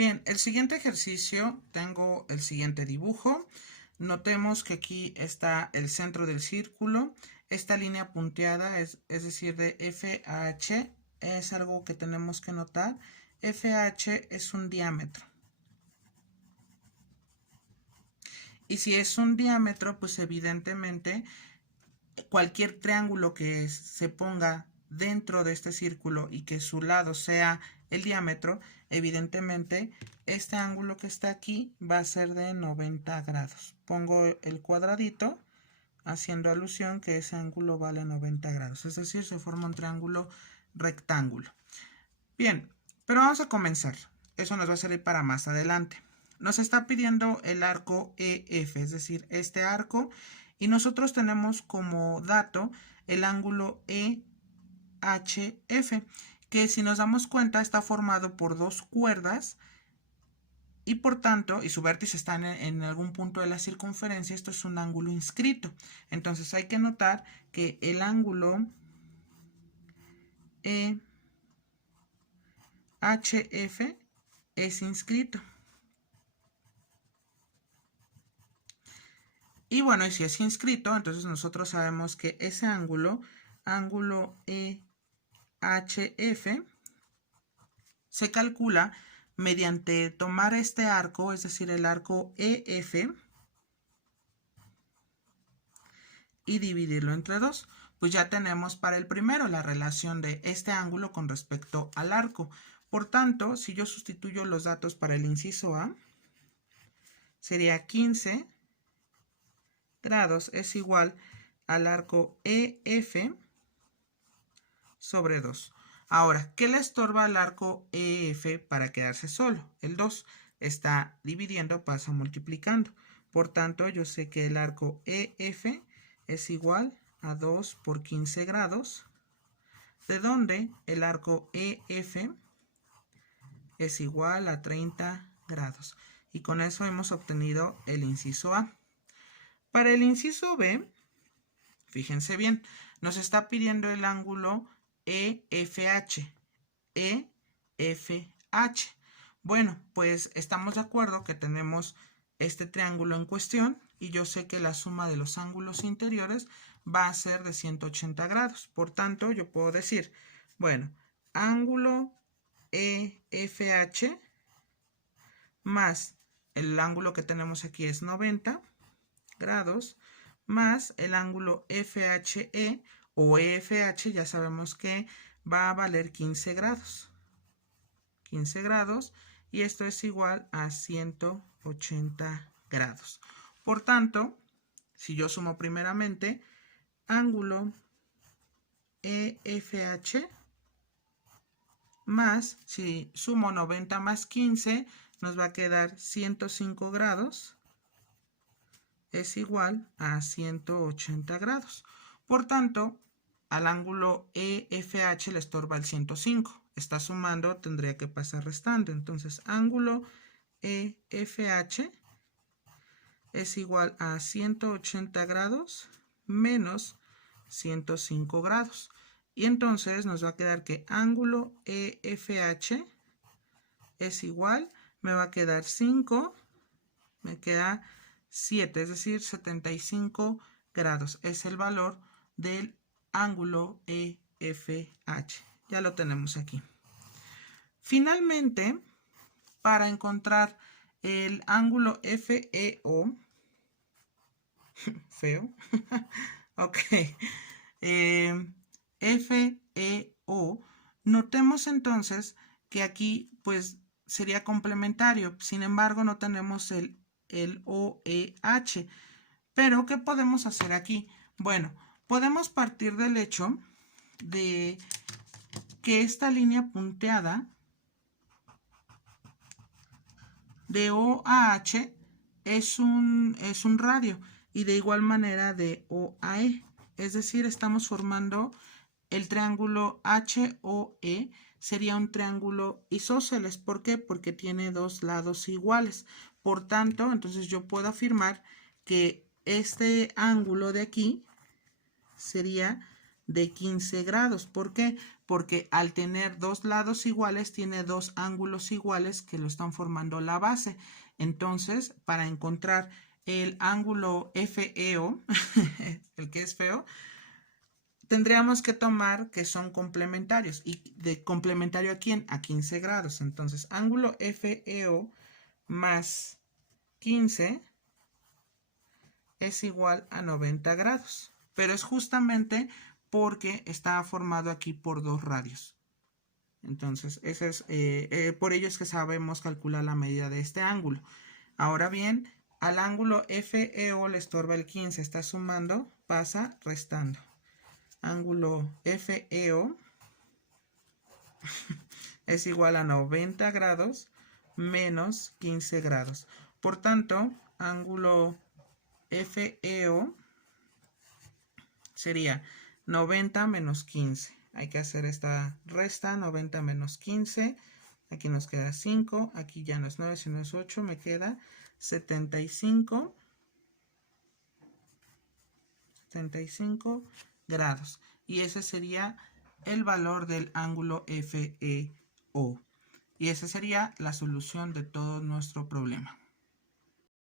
Bien, el siguiente ejercicio, tengo el siguiente dibujo. Notemos que aquí está el centro del círculo. Esta línea punteada, es decir, de FH, es algo que tenemos que notar. FH es un diámetro. Y si es un diámetro, pues evidentemente cualquier triángulo que se ponga dentro de este círculo y que su lado sea el diámetro, evidentemente este ángulo que está aquí va a ser de 90 grados. Pongo el cuadradito haciendo alusión que ese ángulo vale 90 grados, es decir, se forma un triángulo rectángulo. Bien, pero vamos a comenzar. Eso nos va a servir para más adelante. Nos está pidiendo el arco EF, es decir, este arco, y nosotros tenemos como dato el ángulo EHF, que si nos damos cuenta está formado por dos cuerdas y por tanto, y su vértice está en algún punto de la circunferencia. Esto es un ángulo inscrito. Entonces hay que notar que el ángulo EHF es inscrito. Y bueno, y si es inscrito, entonces nosotros sabemos que ese ángulo EHF, se calcula mediante tomar este arco, es decir, el arco EF, y dividirlo entre 2. Pues ya tenemos para el primero la relación de este ángulo con respecto al arco. Por tanto, si yo sustituyo los datos para el inciso A, sería 15 grados es igual al arco EF sobre 2. Ahora, ¿qué le estorba al arco EF para quedarse solo? El 2 está dividiendo, pasa multiplicando. Por tanto, yo sé que el arco EF es igual a 2 por 15 grados, de donde el arco EF es igual a 30 grados. Y con eso hemos obtenido el inciso A. Para el inciso B, fíjense bien, nos está pidiendo el ángulo EFH. EFH. Bueno, pues estamos de acuerdo que tenemos este triángulo en cuestión y yo sé que la suma de los ángulos interiores va a ser de 180 grados. Por tanto, yo puedo decir, bueno, ángulo EFH más el ángulo que tenemos aquí es 90 grados, más el ángulo FHE o EFH, ya sabemos que va a valer 15 grados. 15 grados, y esto es igual a 180 grados. Por tanto, si yo sumo primeramente, ángulo EFH más, si sumo 90 más 15, nos va a quedar 105 grados, es igual a 180 grados. Por tanto, al ángulo EFH le estorba el 105. Está sumando, tendría que pasar restando. Entonces, ángulo EFH es igual a 180 grados menos 105 grados. Y entonces nos va a quedar que ángulo EFH es igual, me va a quedar 5, me queda 7, es decir, 75 grados. Es el valor del ángulo EFH. Ya lo tenemos aquí. Finalmente, para encontrar el ángulo FEO, feo, ok, FEO, notemos entonces que aquí pues sería complementario, sin embargo no tenemos el OEH. Pero, ¿qué podemos hacer aquí? Bueno, podemos partir del hecho de que esta línea punteada de OAH es un radio, y de igual manera de OAE. Es decir, estamos formando el triángulo HOE, sería un triángulo isósceles. ¿Por qué? Porque tiene dos lados iguales. Por tanto, entonces yo puedo afirmar que este ángulo de aquí sería de 15 grados. ¿Por qué? Porque al tener dos lados iguales, tiene dos ángulos iguales que lo están formando la base. Entonces, para encontrar el ángulo FEO, el que es feo, tendríamos que tomar que son complementarios. ¿Y de complementario a quién? A 15 grados. Entonces, ángulo FEO más 15 es igual a 90 grados. Pero es justamente porque está formado aquí por dos radios. Entonces, ese es, por ello es que sabemos calcular la medida de este ángulo. Ahora bien, al ángulo FEO le estorba el 15, está sumando, pasa restando. Ángulo FEO es igual a 90 grados menos 15 grados. Por tanto, ángulo FEO sería 90 menos 15. Hay que hacer esta resta, 90 menos 15. Aquí nos queda 5. Aquí ya no es 9, sino es 8. Me queda 75 grados. Y ese sería el valor del ángulo FEO. Y esa sería la solución de todo nuestro problema.